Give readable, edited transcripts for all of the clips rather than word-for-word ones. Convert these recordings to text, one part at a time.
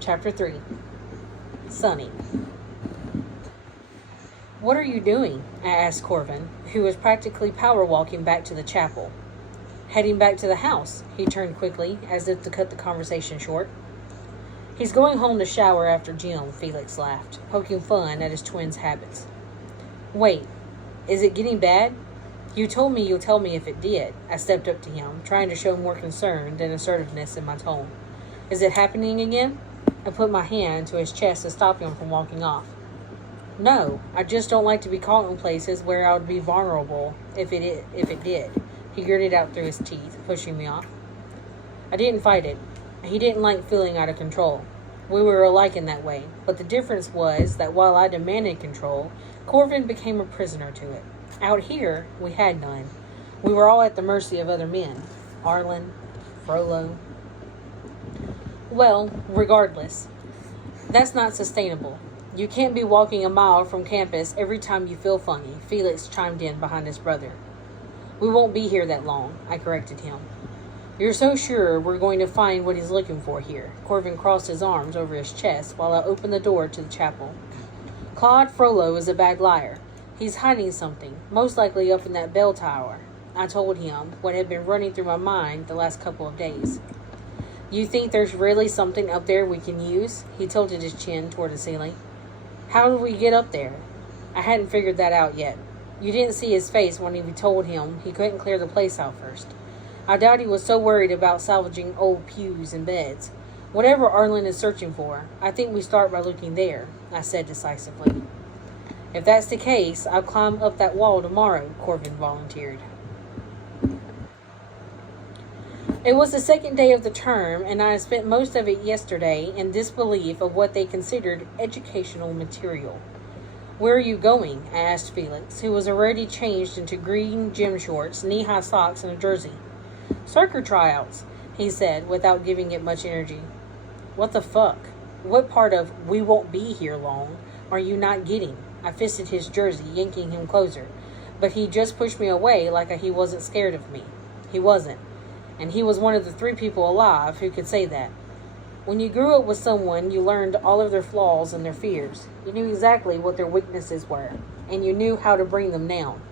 Chapter 3. Sunny. "What are you doing?" I asked Corvin, who was practically power walking back to the chapel. "Heading back to the house," he turned quickly, as if to cut the conversation short. "He's going home to shower after gym," Felix laughed, poking fun at his twin's habits. "Wait, is it getting bad? You told me you'll tell me if it did." I stepped up to him, trying to show more concern than assertiveness in my tone. "Is it happening again?" I put my hand to his chest to stop him from walking off. "No, I just don't like to be caught in places where I would be vulnerable if it did." He gritted out through his teeth, pushing me off. I didn't fight it. He didn't like feeling out of control. We were alike in that way, but the difference was that while I demanded control, Corvin became a prisoner to it. Out here, we had none. We were all at the mercy of other men. Arlen, Frollo. "Well, regardless, that's not sustainable. You can't be walking a mile from campus every time you feel funny," Felix chimed in behind his brother. "We won't be here that long," I corrected him. "You're so sure we're going to find what he's looking for here?" Corvin crossed his arms over his chest while I opened the door to the chapel. "Claude Frollo is a bad liar. He's hiding something, most likely up in that bell tower," I told him what had been running through my mind the last couple of days. "You think there's really something up there we can use?" He tilted his chin toward the ceiling. "How do we get up there?" I hadn't figured that out yet. You didn't see his face when we told him he couldn't clear the place out first. I doubt he was so worried about salvaging old pews and beds. "Whatever Arlen is searching for, I think we start by looking there," I said decisively. "If that's the case, I'll climb up that wall tomorrow," Corvin volunteered. It was the second day of the term, and I had spent most of it yesterday in disbelief of what they considered educational material. "Where are you going?" I asked Felix, who was already changed into green gym shorts, knee-high socks, and a jersey. "Soccer tryouts," he said, without giving it much energy. "What the fuck? What part of 'we won't be here long' are you not getting?" I fisted his jersey, yanking him closer, but he just pushed me away like he wasn't scared of me. He wasn't. And he was one of the 3 people alive who could say that. When you grew up with someone, you learned all of their flaws and their fears. You knew exactly what their weaknesses were, and you knew how to bring them down.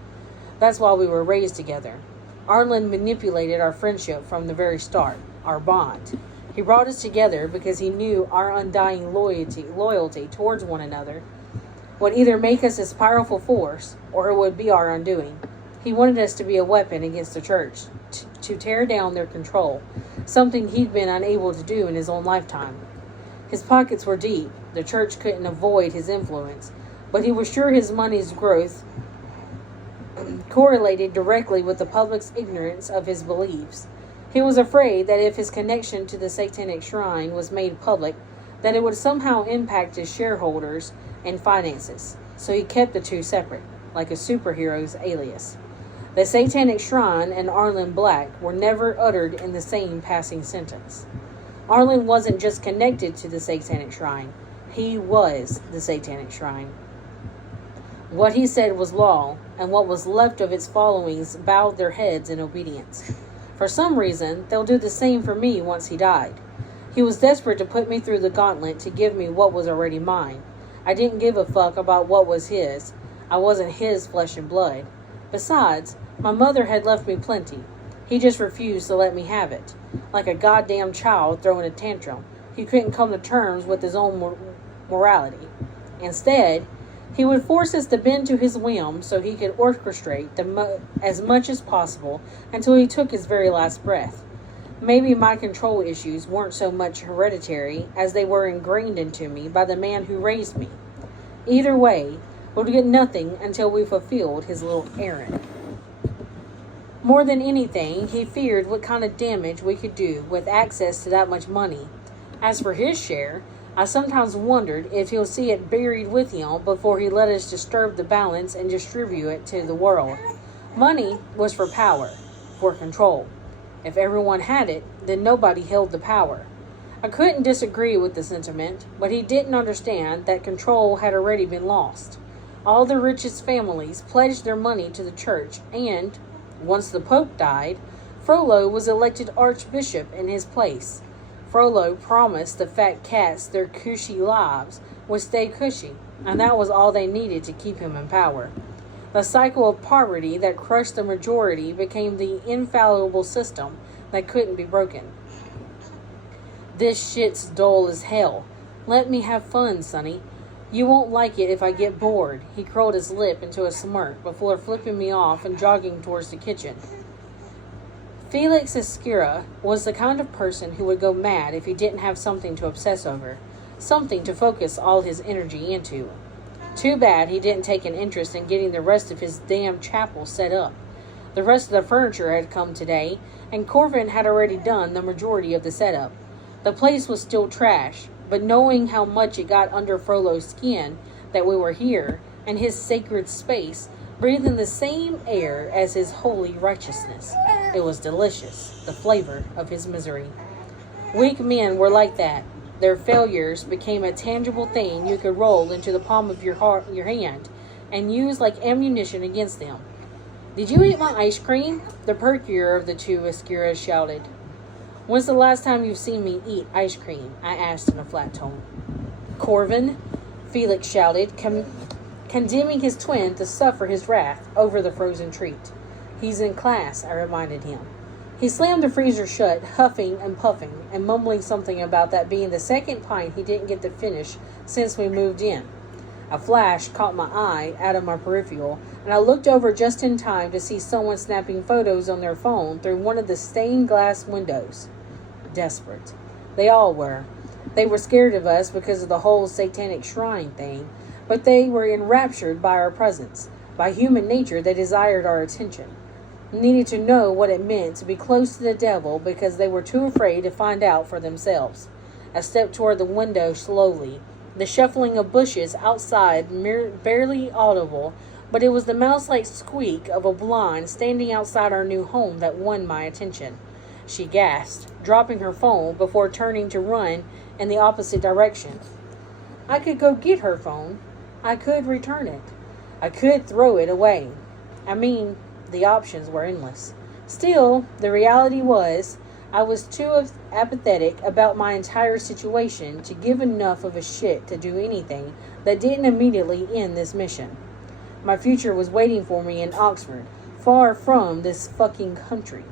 That's why we were raised together. Arlen manipulated our friendship from the very start, our bond. He brought us together because he knew our undying loyalty towards one another would either make us his powerful force, or it would be our undoing. He wanted us to be a weapon against the church, to tear down their control, something he'd been unable to do in his own lifetime. His pockets were deep. The church couldn't avoid his influence, but he was sure his money's growth correlated directly with the public's ignorance of his beliefs. He was afraid that if his connection to the satanic shrine was made public, that it would somehow impact his shareholders and finances, so he kept the two separate, like a superhero's alias. The satanic shrine and Arlen Black were never uttered in the same passing sentence. Arlen wasn't just connected to the satanic shrine. He was the satanic shrine. What he said was law, and what was left of its followings bowed their heads in obedience. For some reason, they'll do the same for me once he died. He was desperate to put me through the gauntlet to give me what was already mine. I didn't give a fuck about what was his. I wasn't his flesh and blood. Besides, my mother had left me plenty. He just refused to let me have it. Like a goddamn child throwing a tantrum, he couldn't come to terms with his own morality. Instead, he would force us to bend to his whim so he could orchestrate as much as possible until he took his very last breath. Maybe my control issues weren't so much hereditary as they were ingrained into me by the man who raised me. Either way, we'll get nothing until we fulfilled his little errand. More than anything, he feared what kind of damage we could do with access to that much money. As for his share, I sometimes wondered if he'll see it buried with him before he let us disturb the balance and distribute it to the world. Money was for power, for control. If everyone had it, then nobody held the power. I couldn't disagree with the sentiment, but he didn't understand that control had already been lost. All the richest families pledged their money to the church, and, once the Pope died, Frollo was elected Archbishop in his place. Frollo promised the fat cats their cushy lives would stay cushy, and that was all they needed to keep him in power. The cycle of poverty that crushed the majority became the infallible system that couldn't be broken. This shit's dull as hell. Let me have fun, Sonny. You won't like it if I get bored. He curled his lip into a smirk before flipping me off and jogging towards the kitchen. Felix Esquira was the kind of person who would go mad if he didn't have something to obsess over, something to focus all his energy into. Too bad he didn't take an interest in getting the rest of his damn chapel set up. The rest of the furniture had come today, and Corvin had already done the majority of the setup. The place was still trash, but knowing how much it got under Frollo's skin that we were here, and his sacred space, breathing the same air as his holy righteousness, it was delicious, the flavor of his misery. Weak men were like that. Their failures became a tangible thing you could roll into the palm of your hand and use like ammunition against them. Did you eat my ice cream? The perkier of the two Esquiras shouted. When's the last time you've seen me eat ice cream? I asked in a flat tone. Corvin, Felix shouted, condemning his twin to suffer his wrath over the frozen treat. He's in class, I reminded him. He slammed the freezer shut, huffing and puffing, and mumbling something about that being the second pint he didn't get to finish since we moved in. A flash caught my eye out of my peripheral, and I looked over just in time to see someone snapping photos on their phone through one of the stained glass windows. Desperate. They all were. They were scared of us because of the whole satanic shrine thing, but they were enraptured by our presence, by human nature that desired our attention. Needed to know what it meant to be close to the devil because they were too afraid to find out for themselves. I stepped toward the window slowly, the shuffling of bushes outside barely audible, but it was the mouse-like squeak of a blind standing outside our new home that won my attention. She gasped, dropping her phone before turning to run in the opposite direction. I could go get her phone. I could return it. I could throw it away. The options were endless. Still, the reality was, I was too apathetic about my entire situation to give enough of a shit to do anything that didn't immediately end this mission. My future was waiting for me in Oxford, far from this fucking country.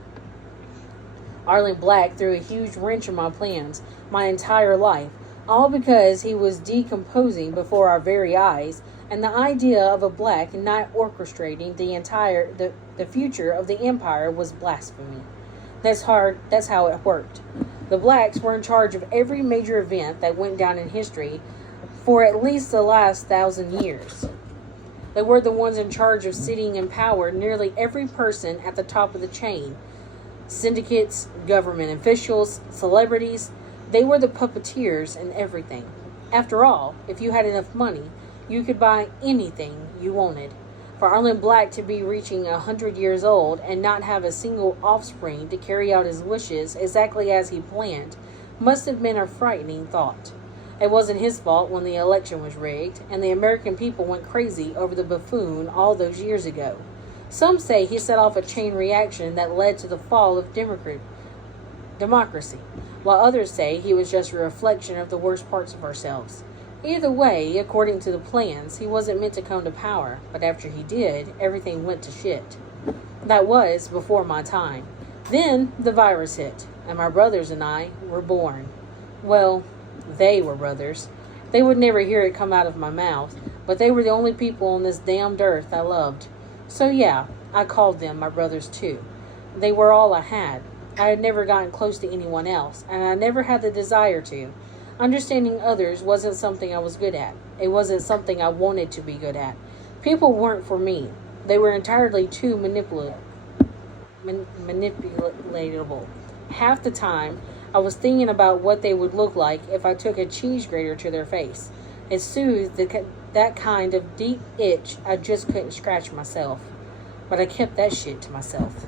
Arlen Black threw a huge wrench in my plans, my entire life, all because he was decomposing before our very eyes, and the idea of a black not orchestrating the future of the empire was blasphemy. That's how it worked. The blacks were in charge of every major event that went down in history for at least the last 1,000 years. They were the ones in charge of sitting in power nearly every person at the top of the chain. Syndicates, government officials, celebrities, they were the puppeteers in everything. After all, if you had enough money, you could buy anything you wanted. For Arlen Black to be reaching 100 years old and not have a single offspring to carry out his wishes exactly as he planned must have been a frightening thought. It wasn't his fault when the election was rigged, and the American people went crazy over the buffoon all those years ago. Some say he set off a chain reaction that led to the fall of democracy, while others say he was just a reflection of the worst parts of ourselves. Either way, according to the plans, he wasn't meant to come to power, but after he did, everything went to shit. That was before my time. Then the virus hit, and my brothers and I were born. Well, they were brothers. They would never hear it come out of my mouth, but they were the only people on this damned earth I loved. So yeah, I called them my brothers too. They were all I had. I had never gotten close to anyone else, and I never had the desire to. Understanding others wasn't something I was good at. It wasn't something I wanted to be good at. People weren't for me. They were entirely too manipulatable. Half the time, I was thinking about what they would look like if I took a cheese grater to their face. It soothed that kind of deep itch I just couldn't scratch myself. But I kept that shit to myself.